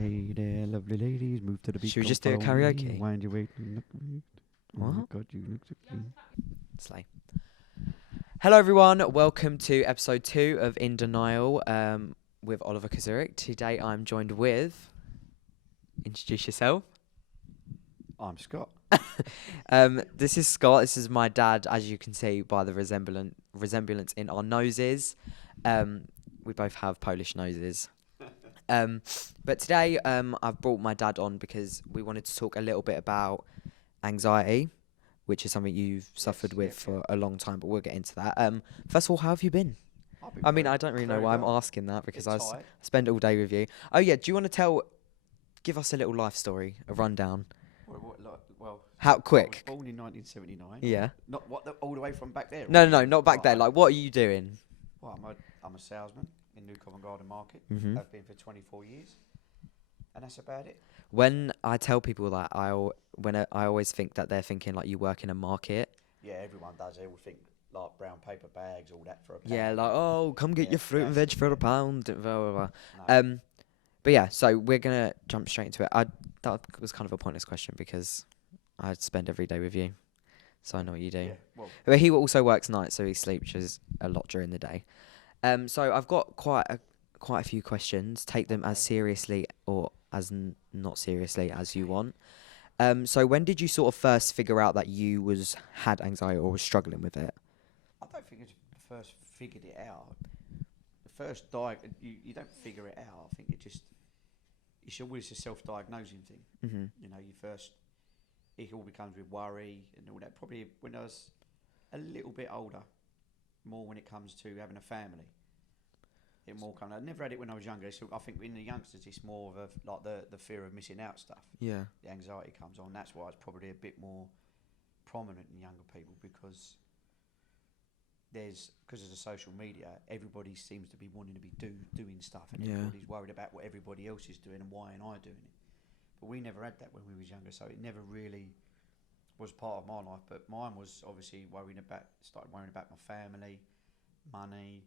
Hey there, lovely ladies, move to the beat. Should we come just do a follow me, karaoke? Wind your way to the beat. Oh my What? god, you look so clean. Slay. Hello, everyone. Welcome to episode 2 of In Denial with Oliver Kazurik. Today I'm joined with. Introduce yourself. I'm Scott. This is Scott. This is my dad, as you can see by the resemblance in our noses. We both have Polish noses. But today I've brought my dad on because we wanted to talk a little bit about anxiety, which is something you've suffered with for a long time, but we'll get into that. First of all, how have you been? I've been I mean, very, I don't really know very why I'm well. asking that because Bit I tired. spend all day with you. Oh yeah, do you want to give us a little life story, a rundown? Well, How I was quick? born in 1979. Yeah. Not all the way from back there. No, not back there. Right. Like, what are you doing? Well, I'm a salesman in New Covent Garden Market. Mhm. I've been for 24 years, and that's about it. When I tell people that, I always think that they're thinking like you work in a market. Yeah, everyone does. They all think like brown paper bags, all that for a pound. Yeah, like, oh, come get Yeah, your fruit and veg that's- for a pound. Blah, blah, blah. No. But yeah, so we're gonna jump straight into it. That was kind of a pointless question because I spend every day with you, so I know what you do. Yeah. Well, But he also works nights, so he sleeps just a lot during the day. So I've got quite a few questions. Take them as Okay. seriously or as not seriously as you want. So when did you sort of first figure out that you had anxiety or was struggling with it? I don't think it's first figured it out. The first you don't figure it out. I think it's always a self-diagnosing thing. Mhm. You know, it all becomes with worry and all that. Probably when I was a little bit older, more when it comes to having a family. It more kind of. I never had it when I was younger. So I think in the youngsters, it's more of like the fear of missing out stuff. Yeah. The anxiety comes on. That's why it's probably a bit more prominent in younger people because of the social media, everybody seems to be wanting to be doing stuff, and Yeah. everybody's worried about what everybody else is doing and why ain't I doing it. But we never had that when we was younger, so it never really was part of my life. But mine was obviously started worrying about my family, money,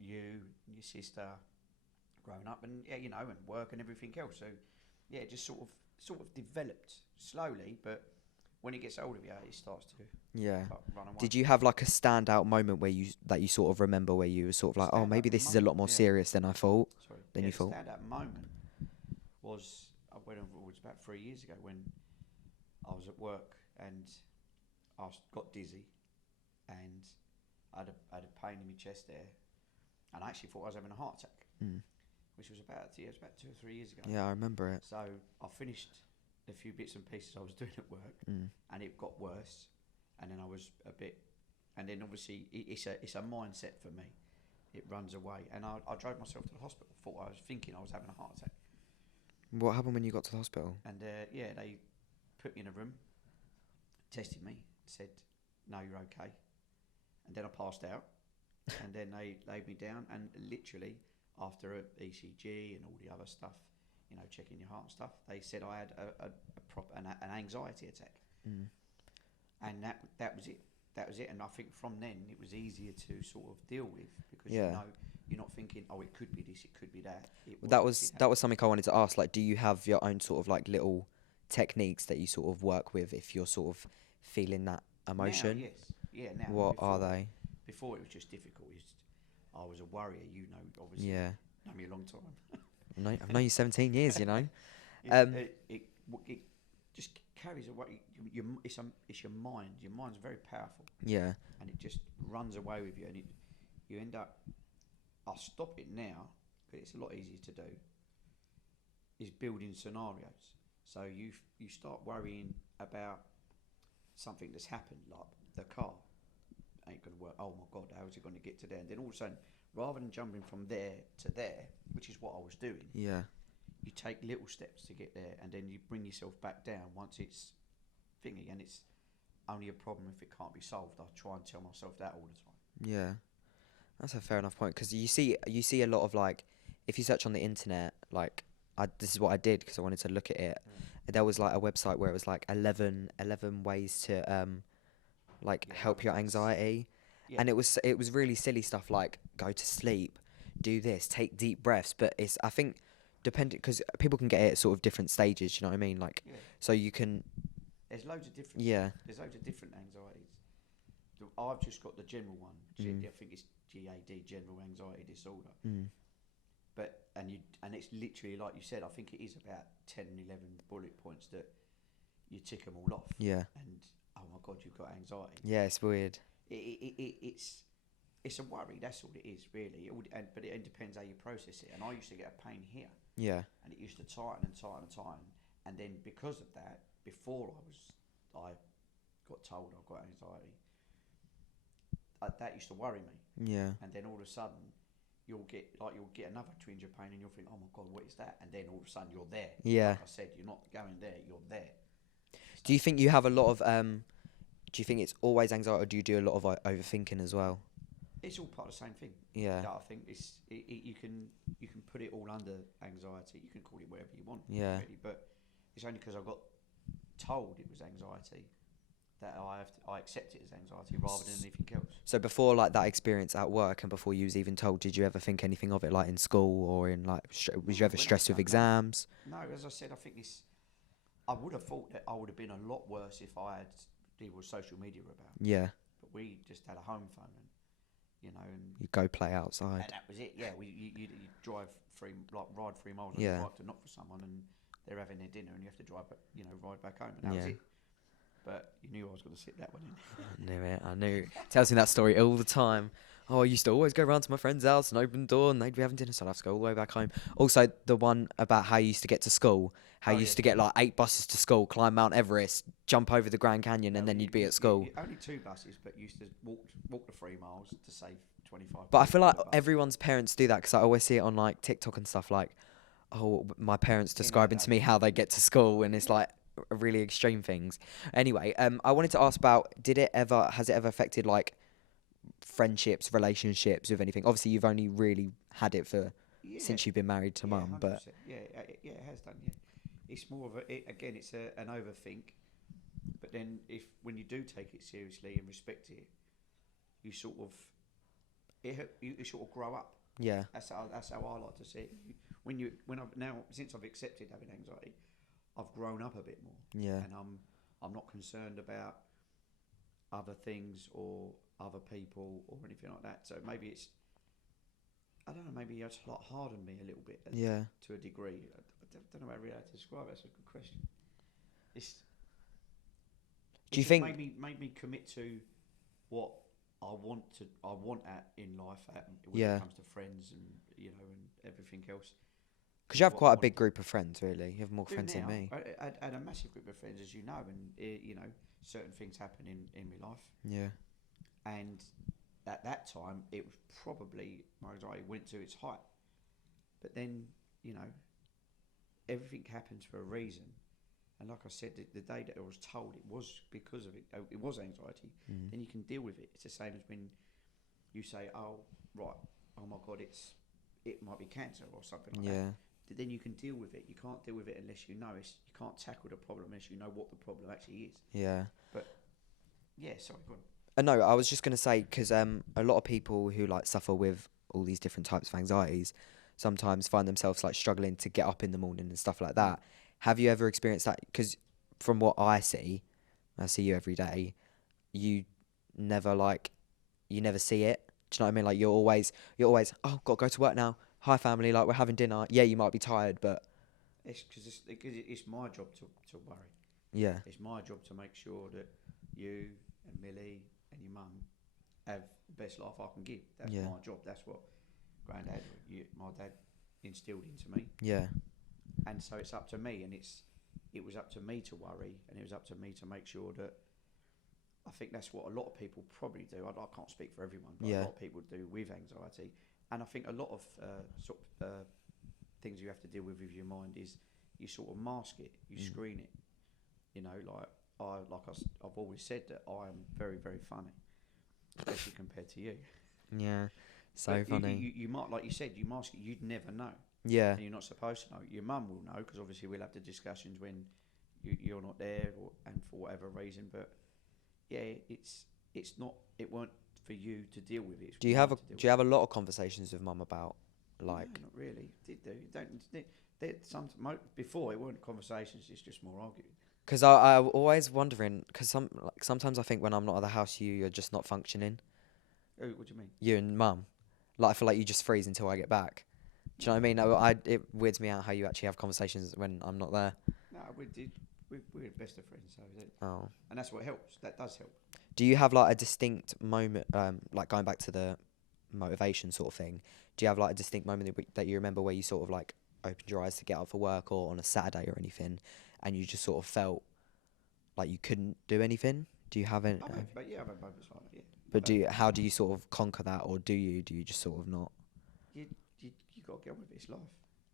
you, your sister, growing up, and and work and everything else. So yeah, it just sort of developed slowly, but when it gets older, it starts to Yeah. run away. Did you have like a standout moment where you sort of remember where you were sort of like, oh, maybe this is a lot more serious than I thought? Sorry. Than you thought? The standout moment was it was about 3 years ago when I was at work and got dizzy and I had a pain in my chest there, and I actually thought I was having a heart attack, which was about 2 or 3 years ago. Yeah, I remember it. So I finished the few bits and pieces I was doing at work, and it got worse, and then I was a bit, and then obviously it's a mindset for me. It runs away, and I drove myself to the hospital. Thought I was thinking I was having a heart attack, What happened when you got to the hospital? and they put me in a room, tested me, said, "No, you're okay," and then I passed out, and then they laid me down, and literally after a ECG and all the other stuff, checking your heart and stuff, they said I had an anxiety attack, and that was it. That was it, and I think from then it was easier to sort of deal with because you're not thinking, oh, it could be this, it could be that. That was something I wanted to ask. Like, do you have your own sort of like little techniques that you sort of work with if you're sort of feeling that emotion? Now, yes, yeah. Now, What are they? Before it was just difficult. I was a worrier, obviously. Yeah. Known me a long time. I've known you 17 years, you know. It just carries away. It's your mind. Your mind's very powerful. Yeah. And it just runs away with you, and you end up. I'll stop it now, but it's a lot easier to do. Is building scenarios. So you start worrying about something that's happened, like the car ain't going to work. Oh my God, how's it going to get to there? And then all of a sudden, rather than jumping from there to there, which is what I was doing, Yeah. you take little steps to get there, and then you bring yourself back down once it's thingy, and it's only a problem if it can't be solved. I try and tell myself that all the time. Yeah. That's a fair enough point because you see a lot of like, if you search on the internet, like this is what I did because I wanted to look at it. There was like a website where it was like 11 ways to help your anxiety, and it was really silly stuff like go to sleep, do this, take deep breaths. But I think depending, because people can get it at sort of different stages. You know what I mean? Like, Yeah. so you can, There's loads of different. yeah. There's loads of different anxieties. I've just got the general one. Mm. I think it's GAD, general anxiety disorder. Mm. But and it's literally like you said. I think it is about 10, 11 bullet points that you tick them all off. Yeah. And oh my god, you've got anxiety. Yeah, it's weird. It's a worry. That's all it is, really. But it depends how you process it. And I used to get a pain here, Yeah. and it used to tighten and tighten and tighten. And then because of that, before I got told I've got anxiety, that used to worry me. Yeah. And then all of a sudden, you'll get another twinge of pain, and you'll think, oh my god, what is that? And then all of a sudden, you're there. Yeah. Like I said, you're not going there. You're there. Do you think you have a lot of do you think it's always anxiety, or do you do a lot of overthinking as well? It's all part of the same thing. Yeah. I think you can put it all under anxiety. You can call it whatever you want. Yeah. Really, but it's only because I got told it was anxiety that I accept it as anxiety rather than anything else. So before like that experience at work, and before you was even told, did you ever think anything of it, like in school or in like was you ever stressed with exams? No, as I said, I think I would have thought that I would have been a lot worse if I had deal with social media about. Yeah. But we just had a home phone, and and you go play outside. And that was it. Yeah, you drive ride 3 miles on Yeah. the bike to knock for someone, and they're having their dinner, and you have to drive, ride back home, and that was Yeah. it. But you knew I was going to slip that one in. I knew it. I knew. Tells me that story all the time. Oh, I used to always go round to my friend's house and open the door, and they'd be having dinner, so I'd have to go all the way back home. Also, the one about how you used to get to school, how you used to get like 8 buses to school, climb Mount Everest, jump over the Grand Canyon, and then you'd be at school. Only 2 buses, but you used to walk the 3 miles to save 25. But I feel like everyone's parents do that, because I always see it on like TikTok and stuff. Like, oh, my parents describing to me how they get to school, and it's like really extreme things. Anyway, I wanted to ask about, has it ever affected like friendships, relationships, with anything? Obviously, you've only really had it since you've been married to mum, but 100%. It has done. Yeah, it's more of it's an overthink. But then when you do take it seriously and respect it, you sort of you sort of grow up. yeah, That's how I like to see it. Since I've accepted having anxiety, I've grown up a bit more. yeah, And I'm not concerned about other things or other people or anything like that. So maybe I don't know, maybe it's like hardened me a little bit. yeah. To a degree. I don't know how really to describe it. That's a good question. Do you think made me commit to what I want in life when Yeah. it comes to friends and and everything else. because you have What I quite a wanted big to group of friends, really. You have more do friends than now. me. I had a massive group of friends, as you know, and certain things happen in my life. Yeah, And at that time, it was probably my anxiety went to its height. But then, everything happens for a reason. And like I said, the day that I was told it was because of it, it was anxiety, then you can deal with it. It's the same as when you say, oh, right, oh my God, it might be cancer or something like that. yeah. Then you can deal with it. You can't deal with it unless you know it. You can't tackle the problem unless you know what the problem actually is. Yeah. Yeah, sorry, go on. No, I was just going to say, because a lot of people who like suffer with all these different types of anxieties sometimes find themselves like struggling to get up in the morning and stuff like that. Have you ever experienced that? Because from what I see you every day, you never see it. Do you know what I mean? Like you're always, oh, got to go to work now. Hi family, like we're having dinner. Yeah, you might be tired, but It's because it's my job to worry. yeah, It's my job to make sure that you and Millie and your mum have the best life I can give. That's Yeah. my job. That's what my dad instilled into me. yeah, And so it's up to me, and it was up to me to worry, and it was up to me to make sure that. I think that's what a lot of people probably do. I can't speak for everyone, but Yeah. a lot of people do with anxiety. And I think a lot of things you have to deal with your mind is you sort of mask it, you screen it. I've always said that I am very, very funny, especially compared to you. yeah. So But funny. You might, like you said, you mask it. You'd never know, Yeah, and you're not supposed to know. Your mum will know because obviously we'll have the discussions when you're not there, and for whatever reason. But yeah, it's not. It weren't for you to deal with it. It's do you for have mum a to deal do you have a lot of conversations with mum about with. like No, not really. Did do. You don't. Before it weren't conversations, it's just more arguing. Because I always wondering, because sometimes I think when I'm not at the house, you're just not functioning. Oh, what do you mean? You and mum. Like, I feel like you just freeze until I get back. Do you know what I mean? It weirds me out how you actually have conversations when I'm not there. No, we're best of friends, so Oh. and that's what helps. That does help. Do you have like a distinct moment, like going back to the motivation sort of thing? Do you have like a distinct moment that you remember where you sort of like opened your eyes to get up for work or on a Saturday or anything, and you just sort of felt like you couldn't do anything? Do you have any? I've had moments like that. Yeah. But how do you sort of conquer that, or do you just sort of not? You got to get on with it. It's life.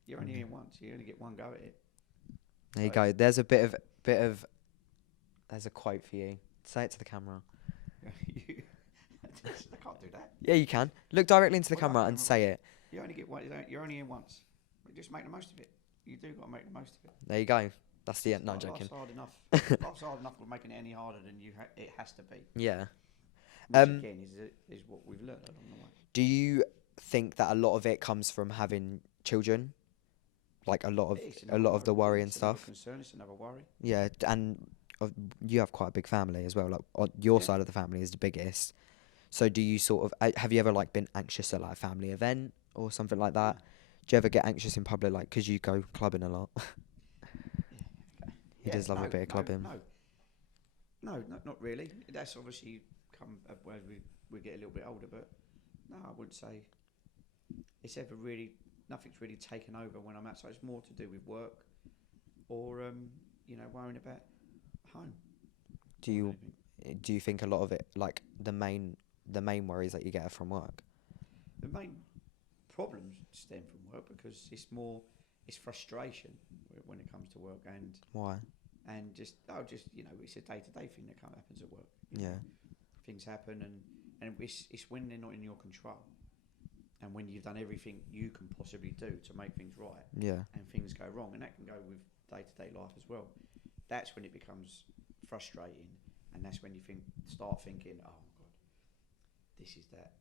You're only in once. You only get one go at it. There you go. There's a bit of. There's a quote for you. Say it to the camera. I can't do that. Yeah, you can. Look directly into the camera and say it. You only get one. You're only in once. But just make the most of it. You do got to make the most of it. There you go. That's the end. No, I'm joking. Life's hard enough. Life's hard enough for making it any harder than it has to be. Yeah. Which again is what we've learned along the way. Do you think that a lot of it comes from having children? Like a lot of the worry and stuff. Concern. It's another worry. Yeah, and you have quite a big family as well. Like on your side of the family is the biggest. So do you sort of have you ever like been anxious at like a family event or something like that? Do you ever get anxious in public, like because you go clubbing a lot? He does love a bit of clubbing. No, not really. That's obviously come as we get a little bit older, but no, I wouldn't say it's ever really. Nothing's really taken over when I'm outside. It's more to do with work or worrying about home. Do you think a lot of it, like the main worries that you get are from work? The main problems stem from work because it's frustration when it comes to work and why? And just it's a day-to-day thing that happens at work. Yeah. Things happen and it's when they're not in your control. And when you've done everything you can possibly do to make things right, and things go wrong, and that can go with day-to-day life as well. That's when it becomes frustrating, and that's when you start thinking, oh my God, this is that.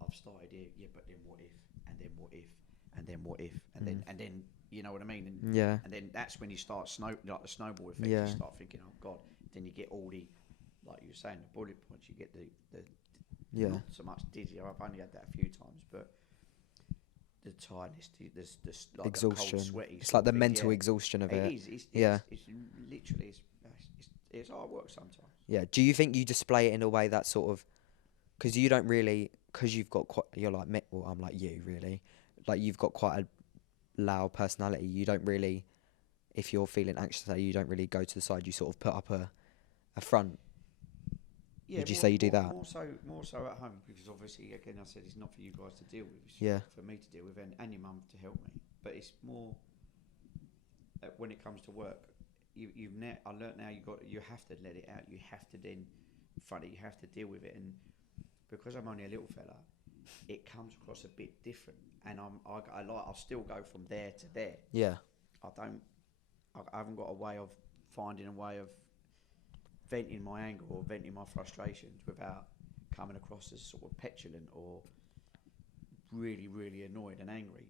I've started here, but then what if? And then what if? And then what if? And then you know what I mean? And then that's when you start like the snowball effect. You start thinking, oh God. Then you get all the, like you were saying, the bullet points. You get the not so much dizzy. I've only had that a few times, but the tiredness, the like exhaustion, the cold, sweaty. It's like the mental exhaustion of it. It is. It's literally it's hard work sometimes. Yeah. Do you think you display it in a way that sort of, because you don't really, because you've got you're like me, well, I'm like you really, like you've got quite a loud personality. You don't really, if you're feeling anxious, you don't really go to the side. You sort of put up a front. Yeah, would you say you do that? More so at home, because obviously, again, I said it's not for you guys to deal with. It's for me to deal with, and your mum to help me. But it's more when it comes to work. I learnt now you have to let it out. You have to then front it. You have to deal with it, and because I'm only a little fella, it comes across a bit different. And I'll still go from there to there. Yeah. I haven't got finding a way of venting my anger or venting my frustrations without coming across as sort of petulant or really, really annoyed and angry.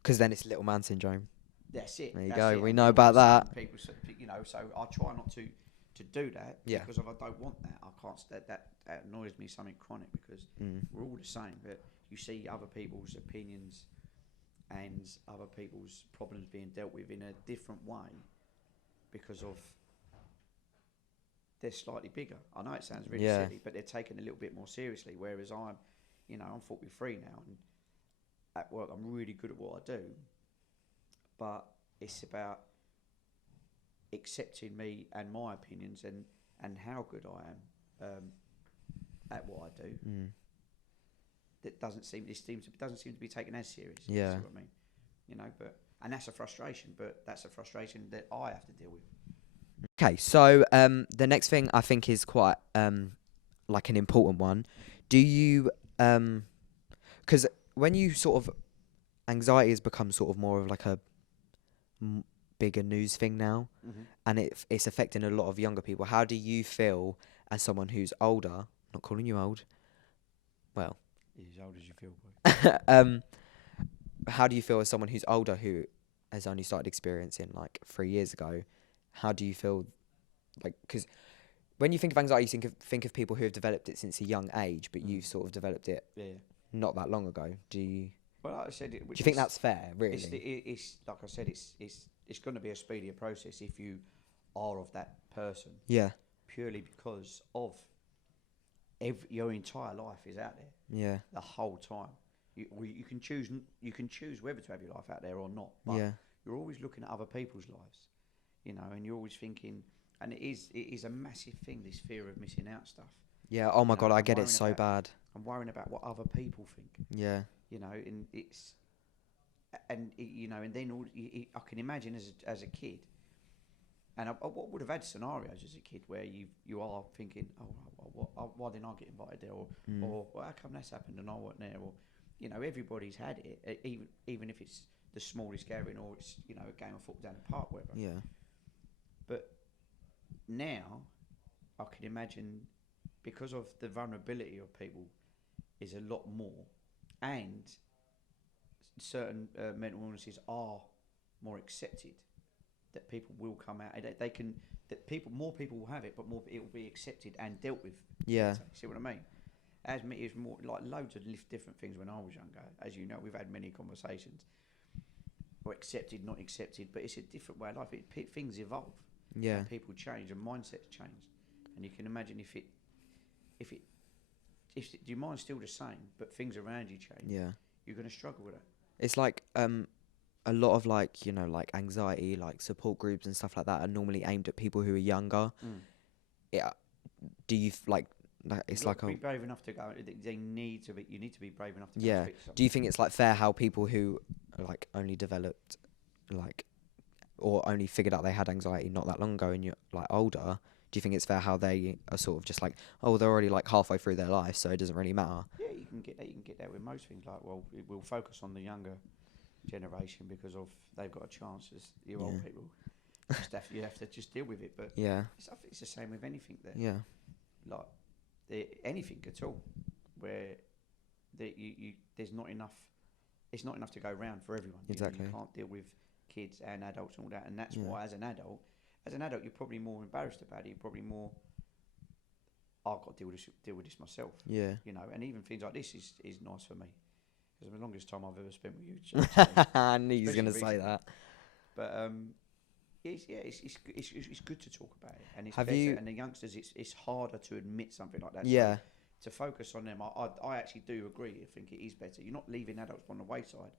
Because then it's little man syndrome. That's it. There you go. We know about that. People, so I try not to do that. Yeah. Because if I don't want that, I can't. That annoys me something chronic because we're all the same. But you see other people's opinions and other people's problems being dealt with in a different way because of. They're slightly bigger. I know it sounds really silly, but they're taken a little bit more seriously. Whereas I'm 43 now, and at work I'm really good at what I do. But it's about accepting me and my opinions and how good I am at what I do. That doesn't seem to be taken as serious. Yeah. You see what I mean? And that's a frustration. But that's a frustration that I have to deal with. Okay, so the next thing I think is quite like an important one. Do you because when you sort of anxiety has become sort of more of like a bigger news thing now, and it's affecting a lot of younger people. How do you feel as someone who's older? Not calling you old. Well, you're as old as you feel, boy. how do you feel as someone who's older who has only started experiencing like 3 years ago? How do you feel like, because when you think of anxiety, you think of people who have developed it since a young age, but you've sort of developed it Yeah. not that long ago. Well, like I said, Do you think that's fair, really? It's like I said, it's going to be a speedier process if you are of that person, Yeah, purely because of your entire life is out there yeah, the whole time. You can choose whether to have your life out there or not, but yeah, you're always looking at other people's lives, and you're always thinking, and it is a massive thing, this fear of missing out stuff. yeah. Oh my God, I I'm get it worrying so about bad. I'm worrying about what other people think. Yeah, And and then I can imagine as a kid, and I would have had scenarios as a kid where you are thinking, why didn't I get invited there, or well, how come that's happened and I wasn't there, or everybody's had it, even if it's the smallest gathering or it's a game of football down the park, whatever. yeah, But now I can imagine, because of the vulnerability of people is a lot more, and certain mental illnesses are more accepted, that people will come out. They can. More people will have it, but more it will be accepted and dealt with. yeah, See what I mean? As me, it's more like loads of different things when I was younger. As you know, we've had many conversations. Or accepted, not accepted, but it's a different way of life. Things evolve. yeah. And people change and mindsets change, and you can imagine if your mind's still the same, but things around you change. Yeah. You're going to struggle with it. It's like a lot of like like anxiety, like support groups and stuff like that are normally aimed at people who are younger. Yeah. Do you it's like be brave enough to go. They need to be. You need to be brave enough to go yeah. and speak to someone. Do you think it's like fair how people who like only developed like or only figured out they had anxiety not that long ago and you're like older? Do you think it's fair how they are sort of just like, oh, they're already like halfway through their life, so it doesn't really matter? Yeah, you can get that. You can get that with most things. Like, well, we'll focus on the younger generation because they've got a chance as you old people. You have to just deal with it. But yeah, I think it's the same with anything that yeah, anything at all, where there's not enough. It's not enough to go around for everyone. Exactly. You can't deal with kids and adults and all that, and that's why as an adult, you're probably more embarrassed about it. You're probably more, I've got to deal with this myself. Yeah. And even things like this is nice for me, because the longest time I've ever spent with you. Actually, I knew you was gonna say that. But it's good to talk about it, and it's Have better. you- And the youngsters, it's harder to admit something like that. Yeah. So to focus on them, I actually do agree. I think it is better. You're not leaving adults on the wayside.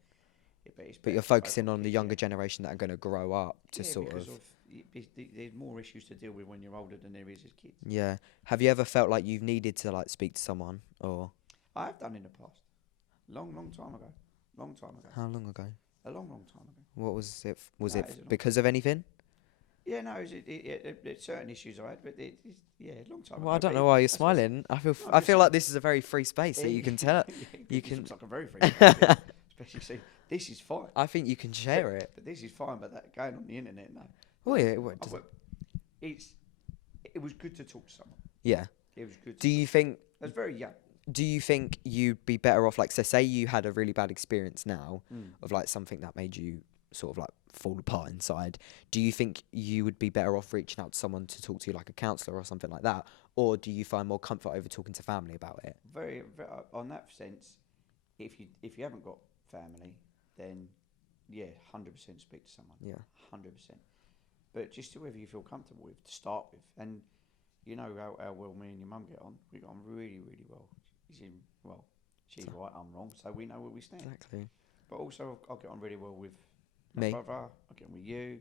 But you're focusing on the younger generation that are going to grow up to there's more issues to deal with when you're older than there is as kids. Yeah. Have you ever felt like you've needed to like speak to someone or? I have done in the past, long time ago. How long ago? A long time ago. What was it? Was No, it it's a long because of anything? Yeah, no, it's certain issues I had, but a long time ago. Well, I don't But know why you're that's what's- smiling. I feel No, I just feel like like- this is a very free space, so you can tell. You This can. looks like a very free space, especially see, this is fine. I think you can share it. But this is fine, but that going on the internet, no. Oh yeah. What does It was good to talk to someone. yeah. It was good. Do you think? I was very young. Do you think you'd be better off? Like, so say you had a really bad experience now of like something that made you sort of like fall apart inside. Do you think you would be better off reaching out to someone to talk to you, like a counsellor or something like that, or do you find more comfort over talking to family about it? Very on that sense, if you haven't got family, then 100% speak to someone. Yeah. 100%. But just whoever you feel comfortable with to start with, and you know how well me and your mum get on. We got on really, really well. She's right, I'm wrong, so we know where we stand. Exactly. But also, I get on really well with Me. my brother. I get on with you.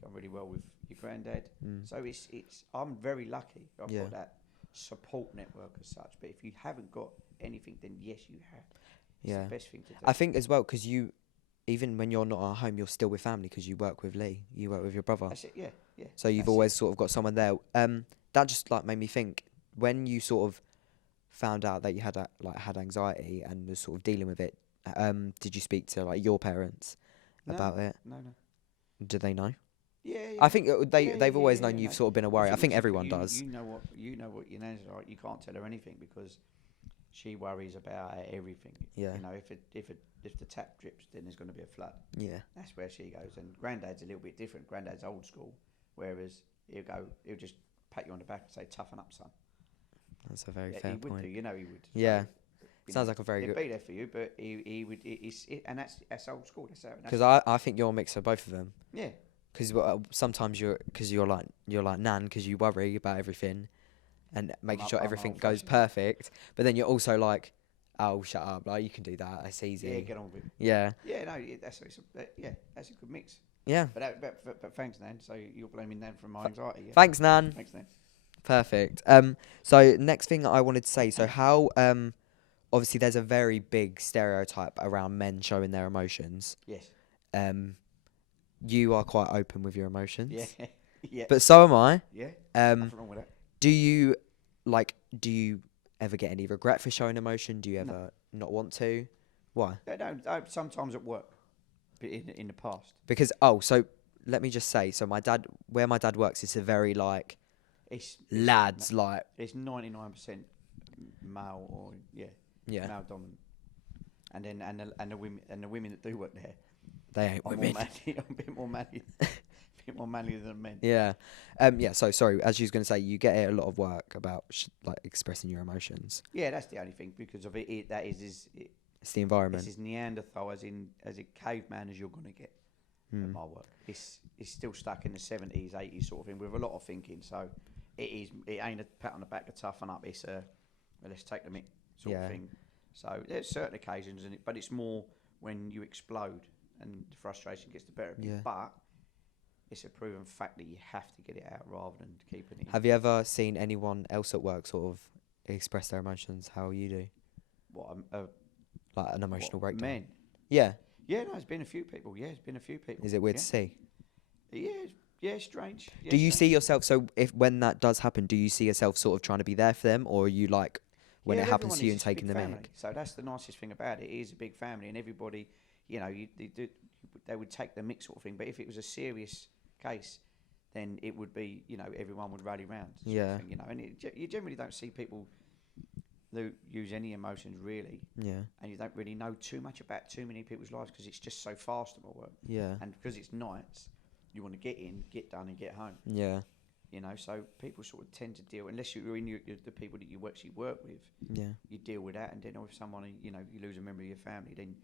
Get on really well with your granddad. So it's I'm very lucky. I've got that support network as such. But if you haven't got anything, then yes, you have. It's the best thing to do. I think as well, because you, even when you're not at home, you're still with family because you work with Lee. You work with your brother. That's it. Yeah. So you've always sort of got someone there. That just like made me think, when you sort of found out that you had had anxiety and was sort of dealing with it, did you speak to like your parents about it? No. Do they know? Yeah. I think they've always known you've sort of been a worry. I think everyone you, does. You know what your nan's like. You can't tell her anything because she worries about everything. Yeah. If a if the tap drips, then there's going to be a flood. Yeah. That's where she goes. And Granddad's a little bit different. Granddad's old school, whereas he'll just pat you on the back and say, "Toughen up, son." That's a very Yeah, fair he would point. do. You know, he would. Yeah. So, Sounds like a very he'd good. be there for you, but he would. And that's old school. That's how. Because I think you're a mix of both of them. Yeah. Because sometimes you're like Nan, because you worry about everything, and making sure I'm everything goes old-fashioned. perfect. But then you're also like, oh, shut up! Like, you can do that. It's easy. Yeah, get on with it. Yeah. Yeah, no, that's a good mix. Yeah. But thanks, Nan. So you're blaming Nan for my anxiety. Yeah? Thanks, Nan. Thanks, Nan. Perfect. So next thing I wanted to say, so how obviously there's a very big stereotype around men showing their emotions. Yes. You are quite open with your emotions. Yeah. Yeah. But so am I. Yeah. Um, Nothing wrong with that. do you ever get any regret for showing emotion? Do you ever not want to? Why? Sometimes at work, but in the past. Because so let me just say, so where my dad works, it's a very like It's lads like It's 99% male or male dominant, and then and the women that do work there, they ain't are women. a bit more manly than men. Yeah. So sorry, as you was going to say, you get a lot of work about like expressing your emotions. Yeah, that's the only thing because of it. It's the environment. It's as Neanderthal as a caveman as you're going to get. At my work, it's still stuck in the 70s, 80s sort of thing with a lot of thinking. So it ain't a pat on the back to toughen up. It's let's take the mick sort of thing. So there's certain occasions, but it's more when you explode and the frustration gets the better of you. Yeah. But it's a proven fact that you have to get it out rather than keeping it in. Have you ever seen anyone else at work sort of express their emotions how you do? What, like an emotional breakdown? Men? Yeah. Yeah, no, there's been a few people. Yeah, there's been a few people. Is it weird to see? Yeah, strange. Yeah, do you strange. see yourself, so when that does happen, do you see yourself sort of trying to be there for them, or are you like, when it happens to you and taking the mick? So that's the nicest thing about it. It is a big family, and everybody, they would take the mick sort of thing. But if it was a serious case, then it would be, everyone would rally round. Yeah. Thing, and you generally don't see people who use any emotions really. Yeah. And you don't really know too much about too many people's lives because it's just so fast at my work. Yeah. And because it's nights, you want to get in, get done, and get home. Yeah. So people sort of tend to deal, unless you're in the people that you actually work with. Yeah. You deal with that, and then if someone, you lose a member of your family, then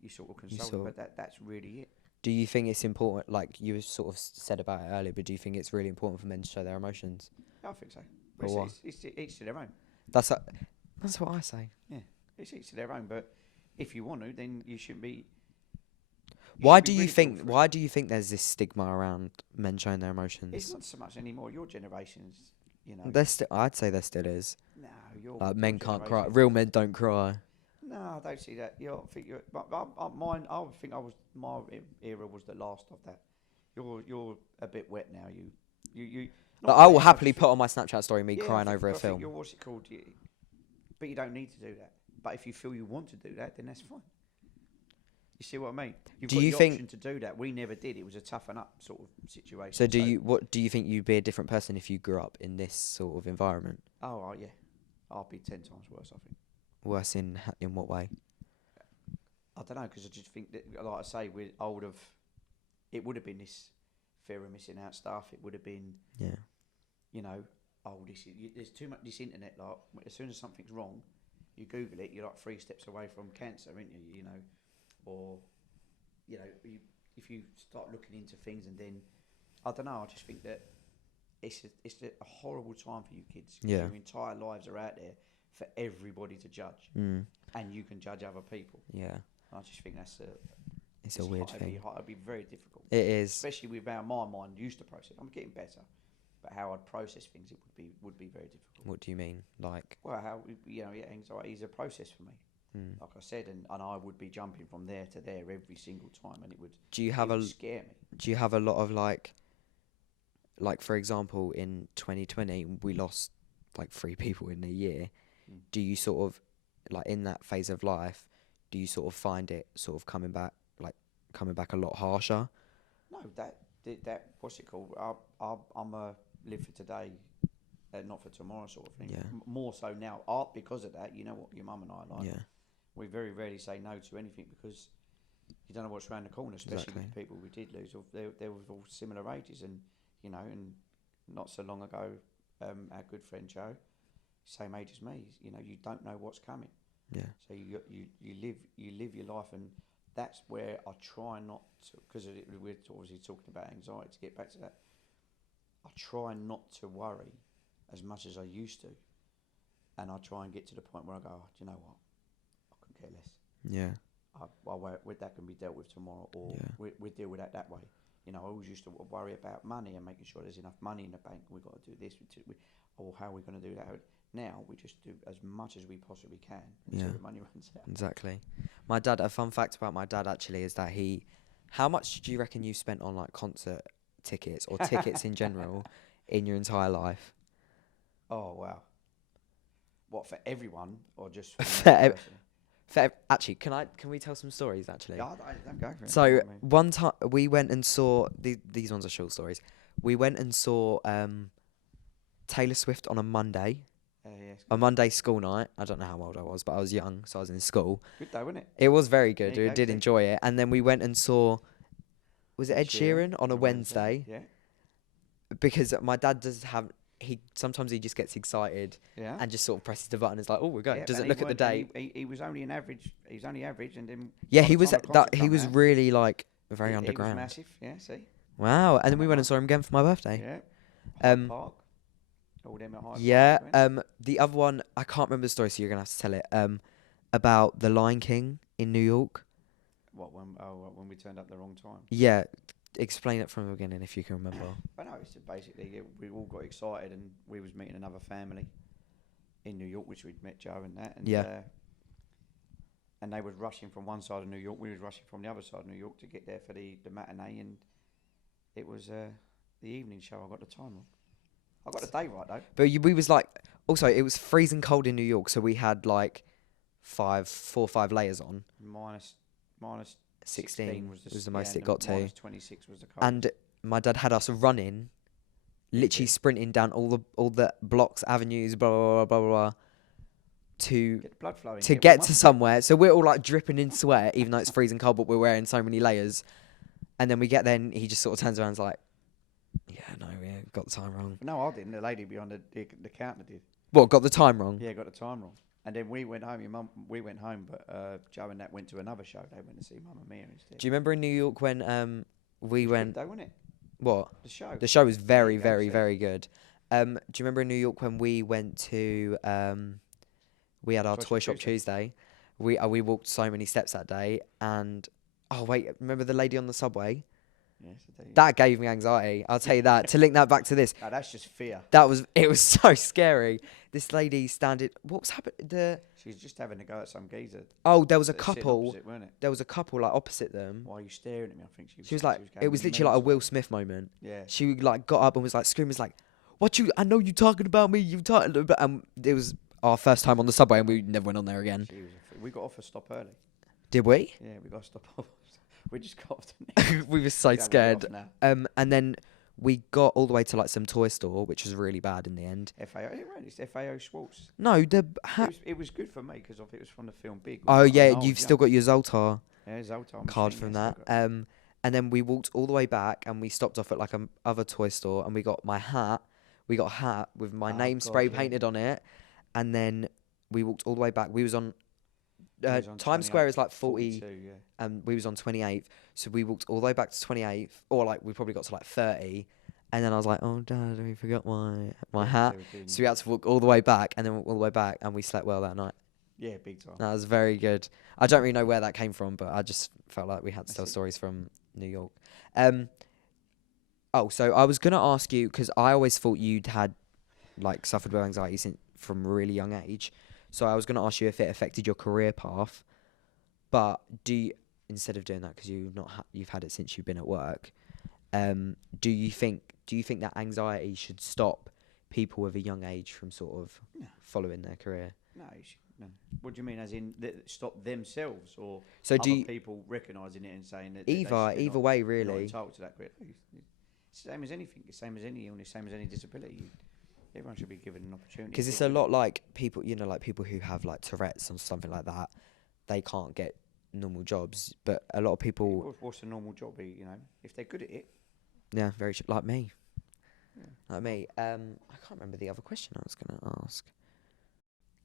you sort of console them. But that's really it. Do you think it's important, like you sort of said about it earlier, but do you think it's really important for men to show their emotions? I think so. Or what? It's each to their own. That's what I say. Yeah, it's each to their own. But if you want to, then you shouldn't be. Why do you think there's this stigma around men showing their emotions? It's not so much anymore. Your generation's, I'd say there still is. No, your men can't cry. generation- Real men don't cry. No, I don't see that. I think mine. I would think my era was the last of that. You're a bit wet now. You. I will happily put on my Snapchat story me crying over a film. What's it called? But you don't need to do that. But if you feel you want to do that, then that's fine. You see what I mean? You've got the option to do that. We never did. It was a toughen up sort of situation. So what do you think you'd be a different person if you grew up in this sort of environment? Oh, yeah. I'll be 10 times worse, I think. Worse in what way? I don't know, because I just think that, like I say, it would have been this fear of missing out stuff. It would have been, there's too much this internet. Like, as soon as something's wrong, you Google it. You're like 3 steps away from cancer, aren't you? Or, if you start looking into things, and then I don't know. I just think that it's a horrible time for you kids. Yeah. Your entire lives are out there for everybody to judge, and you can judge other people. Yeah. I just think it's a weird thing. It'd be very difficult. It is, especially with how my mind used to process. I'm getting better, but how I'd process things, it would be very difficult. What do you mean? Like? Well, how anxiety is a process for me. Like I said, and I would be jumping from there to there every single time, and it would. Scare me? Do you have a lot of like for example, in 2020 we lost like 3 people in a year. Do you sort of like in that phase of life? Do you sort of find it sort of coming back a lot harsher? No, that what's it called? I'm a live for today, not for tomorrow sort of thing. Yeah. More so now, because of that. You know what your mum and I are like. Yeah. we very rarely say no to anything because you don't know what's around the corner, especially Exactly. with the people we did lose. They were all similar ages, and and not so long ago, our good friend Joe, same age as me. You don't know what's coming. Yeah. So you live your life, and that's where I try not to, because we're obviously talking about anxiety. To get back to that, I try not to worry as much as I used to, and I try and get to the point where I go, oh, do you know what? I couldn't care less. Yeah. That can be dealt with tomorrow, or Yeah. we deal with that way. I always used to worry about money and making sure there's enough money in the bank. We've got to do this, or how are we going to do that? Now we just do as much as we possibly can until the money runs out. Exactly. My dad. A fun fact about my dad actually is that he. How much do you reckon you spent on like concert tickets or tickets in general in your entire life? Oh wow! What, for everyone or just for For me ev- personally? Actually, can we tell some stories actually? Yeah, don't go for it. So one time we went and saw these ones are short stories. We went and saw Taylor Swift on a Monday. A Monday school night. I don't know how old I was, but I was young, so I was in school. Good though, wasn't it? It was very good. There you I go, did see? enjoy it. And then we went and saw, was it Ed Ed Sheeran on a on Wednesday? Yeah. Because my dad does have, sometimes he just gets excited Yeah. and just sort of presses the button. It's like, oh, we're going. Yeah, Doesn't and look at the date. He was only an average. He was only average, and then Yeah, by he the was time the concert he come was out, really like very he was underground. massive. Yeah, see. Wow. And then we that went and one. saw him again for my birthday. Yeah. Hyde Um, Park. All them at Hyde Yeah. Park. we went. The other one, I can't remember the story, so you're gonna have to tell it. About the Lion King in New York. When we turned up the wrong time. Yeah. Explain it from the beginning if you can remember. But no, it's basically we all got excited, and we was meeting another family in New York, which we'd met Joe and that, and Yeah. And they was rushing from one side of New York. We was rushing from the other side of New York to get there for the matinee, and it was the evening show. I got the time wrong. I got the day right though. But we was like, also it was freezing cold in New York, so we had like 4 or 5 layers on. Minus 16 was the most and it got to. minus 26 was the cold. And my dad had us running, literally sprinting down all the blocks, avenues, blah blah blah blah blah, to get the blood flowing. to warm get up. to somewhere. So we're all like dripping in sweat, even though it's freezing cold, but we're wearing so many layers. And then we get there, and he just sort of turns around and is like, yeah, no, we got the time wrong. No, I didn't. The lady behind the counter did. What, got the time wrong? Yeah, got the time wrong. And then we went home. We went home, but Joe and that went to another show. They went to see Mamma Mia instead. Do you remember in New York when we went? Good though, wasn't it? What? The show. The show was very, Yeah, very, see. very good. Do you remember in New York when we went to we had our Toy Shop Tuesday? We walked so many steps that day, and oh wait, remember the lady on the subway? Yes, That gave me anxiety. I'll tell you that. To link that back to this, no, that's just fear. it was so scary. This lady standing. What was happening? She's just having a go at some geezer. Oh, there was a that sitting couple. opposite, weren't it? There was a couple like opposite them. Why are you staring at me? I think She was saying like, going it was with literally like a me, Will so- Smith moment. Yeah. She like got up and was like screaming, was like, "What you? I know you talking about me. You talking about?" It was our first time on the subway, and we never went on there again. We got off a stop early. Did we? Yeah, we got to stop off. We just got off. The We were so Yeah, we're scared. off now. And then we got all the way to like some toy store, which was really bad in the end. FAO. It's FAO Schwartz. No, It was good for me because it was from the film Big. oh yeah, I you've was still young. got your Zoltar Yeah, Zoltar card machine, from yeah, that. still got it. And then we walked all the way back, and we stopped off at like a other toy store, and we got my hat. We got a hat with my Oh, name God, spray yeah. painted on it, and then we walked all the way back. We was on. It was on Times Square 28th, is like 40, 42, yeah. and we was on 28th. So we walked all the way back to 28th, or like we probably got to like 30, and then I was like, "Oh, Dad, we forgot my Yeah, hat." so we did. So we had to walk all the way back, and then walk all the way back, and we slept well that night. Yeah, big time. That was very good. I don't really know where that came from, but I just felt like we had to That's tell it. stories from New York. Oh, so I was gonna ask you because I always thought you'd had like suffered with anxiety from a really young age. So I was gonna ask you if it affected your career path. But instead of doing that, because you've had it since you've been at work, do you think that anxiety should stop people of a young age from sort of No. following their career? No, no. What do you mean? As in stop themselves or So other people recognising it and saying that? either way, You're not really. entitled to that. It's the same as anything. It's the same as any illness. Same as any disability. Everyone should be given an opportunity. Because it's a lot like people, like people who have like Tourette's or something like that. they can't get normal jobs. But a lot of people, What's the normal job? You know, if they're good at it. yeah, like me, Yeah. like me. I can't remember the other question I was going to ask.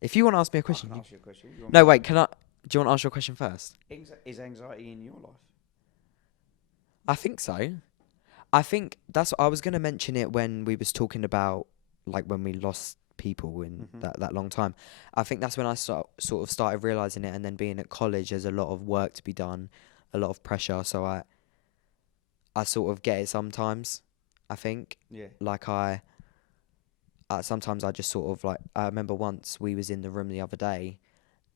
If you want to ask me a I question, can ask you a question. You want no, me to- wait, can I? Do you want to ask your question first? Is anxiety in your life? I think so. I think that's. I was going to mention it when we was talking about like when we lost people in Mhm. that long time. I think that's when I sort of started realizing it, and then being at college, there's a lot of work to be done, a lot of pressure. So I sort of get it sometimes. I think Yeah. like sometimes I just sort of like I remember once we was in the room the other day,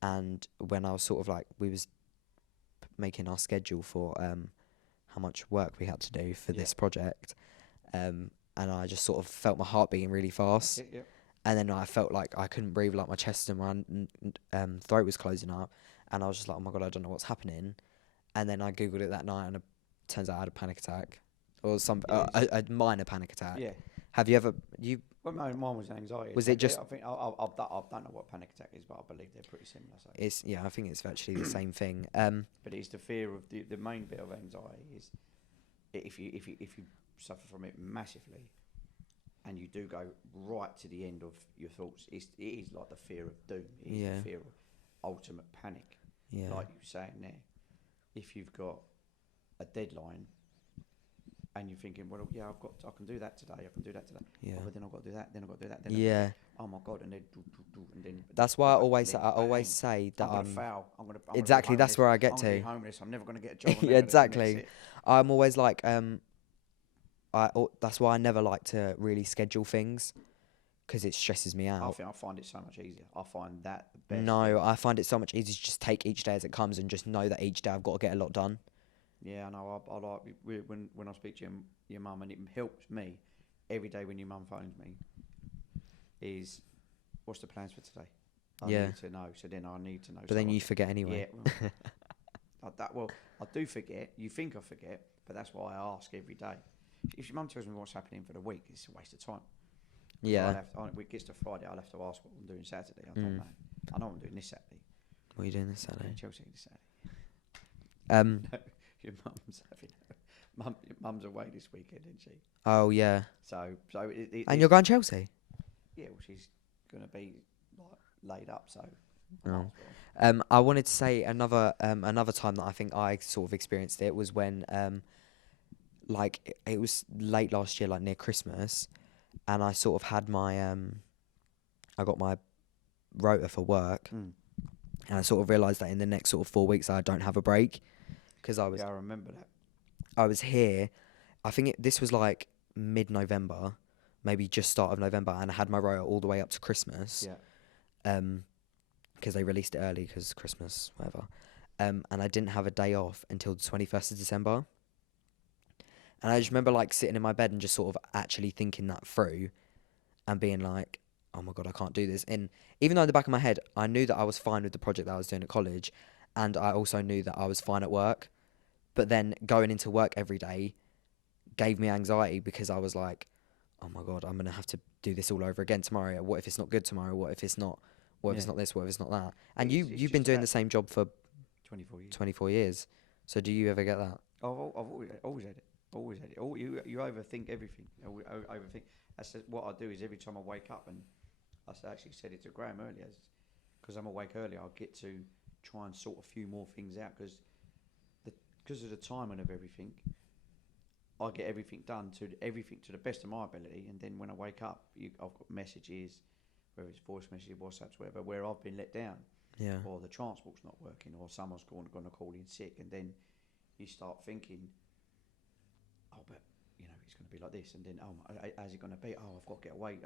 and when I was sort of like we was making our schedule for how much work we had to do for Yeah. this project, and I just sort of felt my heart beating really fast, Yeah. and then I felt like I couldn't breathe, like my chest and my throat was closing up, and I was just like, oh my god, I don't know what's happening, and then I googled it that night, and it turns out I had a panic attack, or some Yes. a minor panic attack. Yeah. Have you ever you? Well, no, mine was anxiety. Was it attack. just? I think I don't know what panic attack is, but I believe they're pretty similar. So. It's yeah, I think it's virtually the same thing. But it's the fear of the main bit of anxiety is if you suffer from it massively, and you do go right to the end of your thoughts, it is like the fear of doom. It is Yeah. the fear of ultimate panic. Yeah. Like you were saying there, if you've got a deadline and you're thinking, well, yeah, I can do that today. I can do that today. Yeah. Oh, but then I've got to do that. Then I've got to do that. Then I've got to Yeah. do that. Oh my god! And then That's why I right, always and I then always bang, say that I'm gonna fail. I'm gonna be exactly that's homeless. where I get I'm gonna be to. homeless. I'm never gonna get a job. Yeah, And that's exactly. it. I'm always like that's why I never like to really schedule things because it stresses me I out. think I find it so much easier. I find that the best. No, I find it so much easier to just take each day as it comes and just know that each day I've got to get a lot done. Yeah, I know. I like when I speak to your mum, and it helps me every day when your mum phones me. Is what's the plans for today? I Yeah. need to know. So then I need to know. But then you forget anyway. Yeah. I do forget. You think I forget, but that's why I ask every day. If your mum tells me what's happening for the week, it's a waste of time. Yeah. When it gets to Friday, I'll have to ask what I'm doing Saturday. I don't know. I know what I'm doing this Saturday. What are you doing this Saturday? Chelsea this Saturday. Your mum's your mum's away this weekend, isn't she? Oh yeah. So And you're going Chelsea? Yeah, well, she's gonna be like laid up. So. Oh. I wanted to say another time that I think I sort of experienced it was when like it was late last year, like near Christmas, and I sort of had my I got my rota for work, and I sort of realised that in the next sort of 4 weeks I don't have a break because I I remember that. I was here. I think this was like mid-November, maybe just start of November, and I had my rota all the way up to Christmas. Yeah. Because they released it early because Christmas, whatever. And I didn't have a day off until the 21st of December. And I just remember like sitting in my bed and just sort of actually thinking that through and being like, oh my God, I can't do this. And even though in the back of my head, I knew that I was fine with the project that I was doing at college, and I also knew that I was fine at work. But then going into work every day gave me anxiety because I was like, oh my God, I'm going to have to do this all over again tomorrow. What if it's not good tomorrow? What if it's not? What if it's not this? What if it's not that? And you've been doing the same job for 24 years. 24 years. So do you ever get that? I've always had it. Always had it. You overthink everything. Overthink. That's what I do. Is every time I wake up, and I actually said it to Graham earlier, because I'm awake early, I'll get to try and sort a few more things out because of the timing of everything. I get everything done to the best of my ability, and then when I wake up, I've got messages, whether it's voice messages, WhatsApps, whatever, where I've been let down. Yeah. Or the transport's not working, or someone's going to call in sick, and then you start thinking, oh, but it's going to be like this, and then how's it going to be? Oh, I've got to get away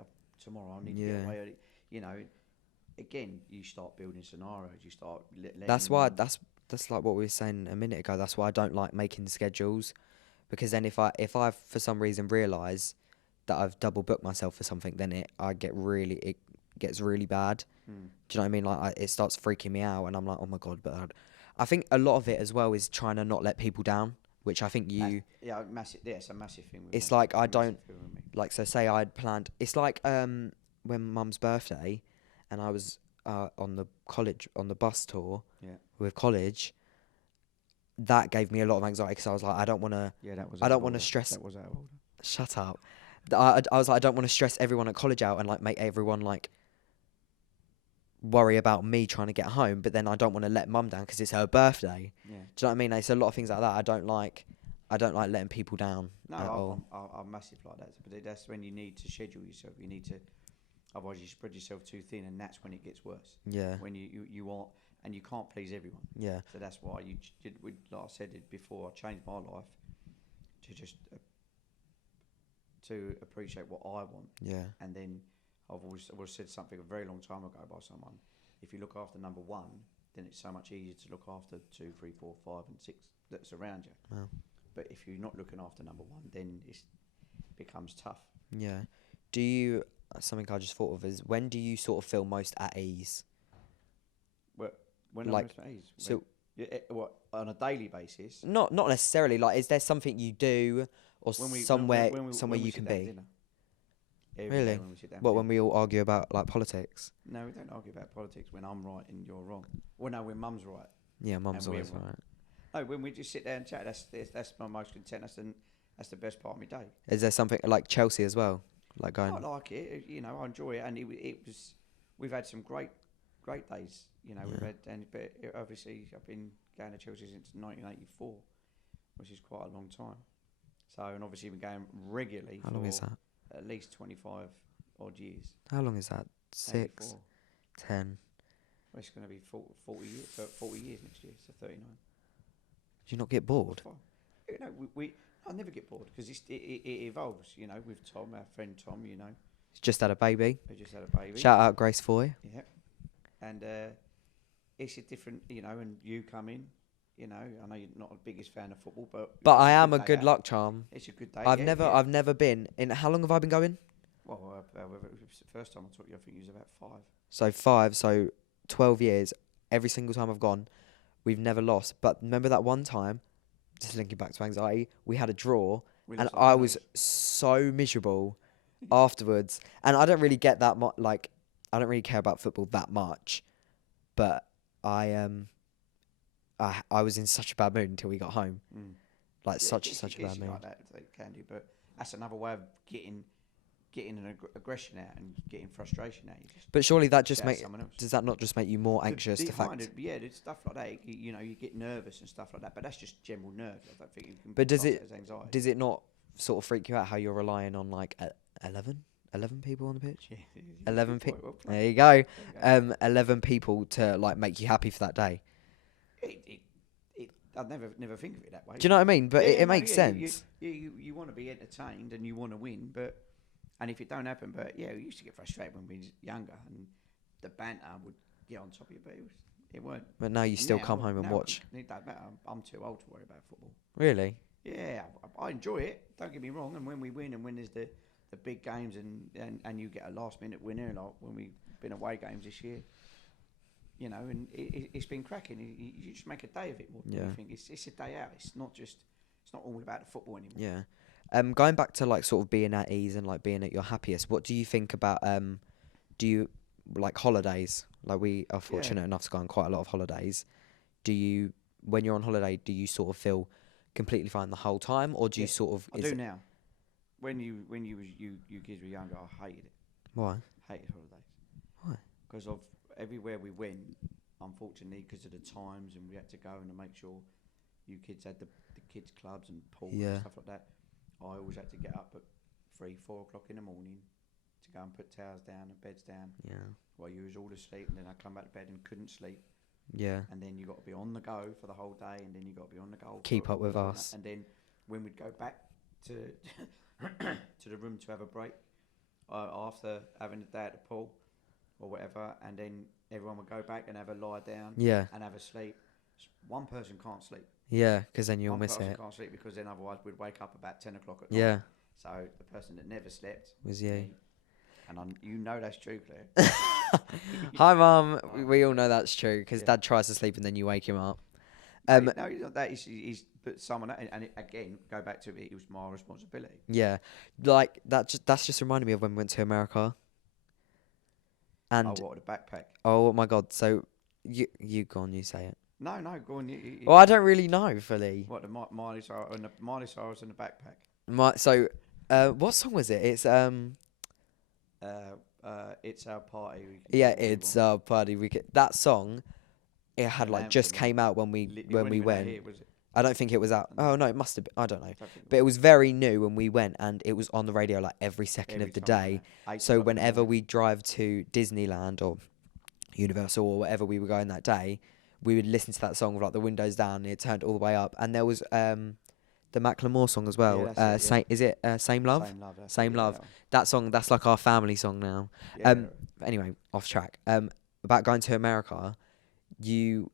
tomorrow. I need to get away. Again, you start building scenarios. You start letting. That's why that's like what we were saying a minute ago. That's why I don't like making schedules, because then if I for some reason realise that I've double booked myself for something, then it gets really bad. Do you know what I mean? Like it starts freaking me out, and I'm like, oh my God. But I think a lot of it as well is trying to not let people down, which I think you. Massive. Yeah, it's a massive thing. It's like I don't like. So say I'd planned. It's like when Mum's birthday, and I was on the bus tour Yeah. with college, that gave me a lot of anxiety because I was like, I don't want to. Yeah, that was I out don't of want to order. stress. That was out of order. Shut up. I was like, I don't want to stress everyone at college out and like make everyone like worry about me trying to get home. But then I don't want to let mum down because it's her birthday. Yeah. Do you know what I mean? It's a lot of things like that. I don't like letting people down No, at all. I'm massive like that. But that's when you need to schedule yourself. You need to, otherwise you spread yourself too thin, and that's when it gets worse. Yeah. When you want, and you can't please everyone. Yeah. So that's why like I said it before, I changed my life to just to appreciate what I want. Yeah. And then I've always said something a very long time ago by someone. If you look after number one, then it's so much easier to look after 2, 3, 4, 5, and 6 that's around you. Wow. But if you're not looking after number one, then it becomes tough. Yeah. Do you? Something I just thought of is, when do you sort of feel most at ease? When Like, I'm at ease, so what, on a daily basis? not necessarily. Like, is there something you do or somewhere When we you sit can down for be? dinner. Every day Really? when we sit down for What, dinner. when we all argue about like politics? No, we don't argue about politics when I'm right and you're wrong. Well, no, when mum's right. Yeah, mum's And we're always wrong. right. No, when we just sit there and chat, that's my most content. That's the best part of my day. Is there something like Chelsea as well? Like going. I like it, I enjoy it, and it was. We've had some great days, We've had, but obviously I've been going to Chelsea since 1984, which is quite a long time. So, and obviously been going regularly How for long is that? at least 25 odd years. How long is that? 6, 84. 10. Well, it's going to be 40 years, 40 years next year, so 39. Do you not get bored? I never get bored because it evolves, with Tom, our friend Tom, He's just had a baby. who just had a baby. Shout out Grace Foy. Yeah. And it's a different, and you come in, I know you're not the biggest fan of football, but I it's am a day good out. luck charm. It's a good day. I've yeah, never yeah. I've never been in. How long have I been going? Well, it was the first time I took you, I think you was about 5. So 5, so 12 years. Every single time I've gone, we've never lost. But remember that one time, just linking back to anxiety, we had a draw, We and lost our I was penalties. so miserable afterwards. And I don't really get that much. Like, I don't really care about football that much. But I was in such a bad mood until we got home. Mm. Like, Yeah, such it's a bad mood. like that, they can do, but that's another way of getting an aggression out and getting frustration out. You just But surely that just shout at someone else. does that not just make you more anxious? The fact. There's stuff like that. You get nervous and stuff like that, but that's just general nerves. I don't think you can. But does class it- as anxiety? Does it not sort of freak you out how you're relying on like 11 people on the pitch? Yeah, 11 good boy, people. well played. There you go. There you go. 11 people to like make you happy for that day. I'd never think of it that way. Do you know what I mean? But it makes sense. You want to be entertained and you want to win, and if it don't happen, but yeah, we used to get frustrated when we was younger, and the banter would get on top of you, but it weren't. But now you still Now- come home and now watch. it don't matter. I'm too old to worry about football. Really? Yeah, I enjoy it. Don't get me wrong. And when we win, and when there's the big games, and you get a last minute winner, like when we've been away games this year, and it's been cracking. You just make a day of it more than Yeah. anything. It's a day out. It's not all about the football anymore. Yeah. Going back to like sort of being at ease and like being at your happiest, what do you think about do you like holidays? Like, we are fortunate enough to go on quite a lot of holidays. Do you, when you're on holiday, do you sort of feel completely fine the whole time, or do you Yeah, sort of I do now. When you kids were younger, I hated it. Why? Hated holidays. Why? Because of everywhere we went, unfortunately, because of the times, and we had to go and to make sure you kids had the kids clubs and pools Yeah. and stuff like that. I always had to get up at 3, 4 o'clock in the morning to go and put towels down and beds down Yeah. while you was all asleep, and then I come back to bed and couldn't sleep, Yeah. and then you got to be on the go for the whole day, and then you got to be on the go. Keep for up with all us. that. And then when we'd go back to to the room to have a break after having a day at the pool or whatever, and then everyone would go back and have a lie down Yeah. and have a sleep. One person can't sleep. Yeah. Because then you'll One miss person it. can't sleep because then otherwise we'd wake up about 10 o'clock at night. Yeah. So the person that never slept Was me. you. And you know that's true, Claire. Hi, Mum. We all know that's true because Yeah. Dad tries to sleep and then you wake him up. No, he's not that. He's but someone, and again, go back to it was my responsibility. Yeah, like that's just reminded me of when we went to America. And what, the backpack? oh my god, so you go on, you say it. No, go on. Well, I don't really know fully. What, the Miley Cyrus and the Miley Cyrus and the backpack? What song was it? It's It's our party. We can yeah, do what we it's want. Party Weekend. That song, it had An like just anthem, came out when It we wasn't even out went. here, was it? I don't think it was out. No. Oh no, it must have been. I don't know. I don't think But it was very new when we went, and it was on the radio like every second every of the time we day. went, 8 So o'clock in the whenever morning. we drive to Disneyland or Universal or whatever we were going that day, we would listen to that song with like the windows down, and it turned all the way up. And there was the Macklemore song as well. Yeah, that's it, yeah. Is it Same Love? Same love. That's Same it, Love. that one. That song, that's like our family song now. Yeah. Anyway, off track. About going to America, you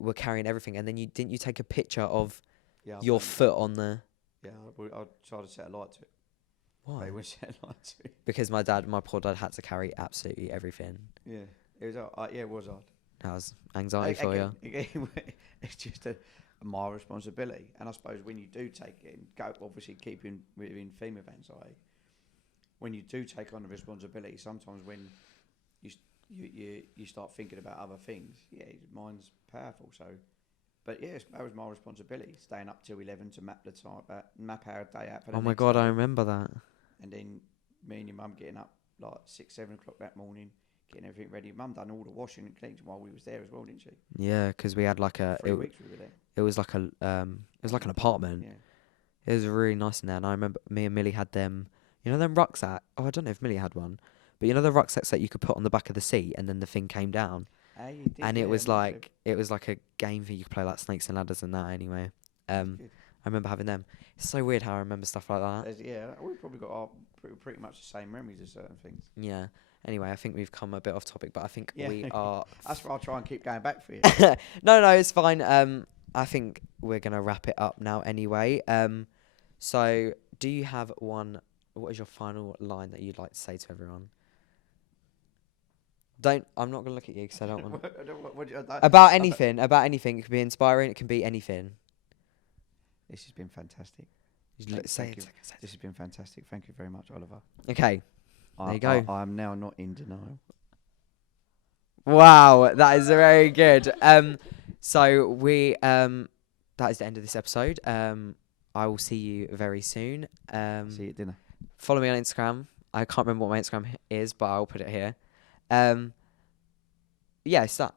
were carrying everything, and then didn't you take a picture of Yeah. your foot on the? Yeah, I tried to set a light to it. Why? They would set a light to it. Because my poor dad, had to carry absolutely everything. Yeah, it was hard. Yeah, it was hard. That was anxiety for you. Again, it's just my responsibility, and I suppose when you do take it, and go obviously keeping within theme of anxiety, when you do take on the responsibility, sometimes when you start thinking about other things, yeah, mine's powerful. So, but yes, that was my responsibility, staying up till 11 to map the time, map our day out for the Oh my next god, day. I remember that. And then me and your mum getting up like 6, 7 o'clock that morning, getting everything ready. Mum done all the washing and cleaning while we was there as well, didn't she? Yeah, because we had like a 3 weeks we were there. it was like an apartment. Yeah. It was really nice in there, and I remember me and Millie had them. You know them rucksack? Oh, I don't know if Millie had one, but you know the rucksacks that you could put on the back of the seat, and then the thing came down, Hey, you did, and yeah, it was must like a game for you could play like snakes and ladders and that. Anyway, good. I remember having them. It's so weird how I remember stuff like that. Yeah, we've probably got our pretty much the same memories of certain things. Yeah. Anyway, I think we've come a bit off topic, but I think Yeah. we are. That's why I'll try and keep going back for you. No, it's fine. I think we're gonna wrap it up now anyway. So do you have one? What is your final line that you'd like to say to everyone? I'm not gonna look at you because I don't want. About anything. About anything. It can be inspiring. It can be anything. This has been fantastic. Say it. This has been fantastic. Thank you very much, Oliver. Okay. There you go. I'm now not in denial. Wow, that is very good. So we that is the end of this episode. I will see you very soon. See you at dinner. Follow me on Instagram. I can't remember what my Instagram is, but I'll put it here. Yeah, it's that.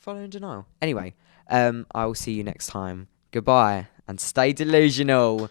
Follow in denial. Anyway, I will see you next time. Goodbye and stay delusional.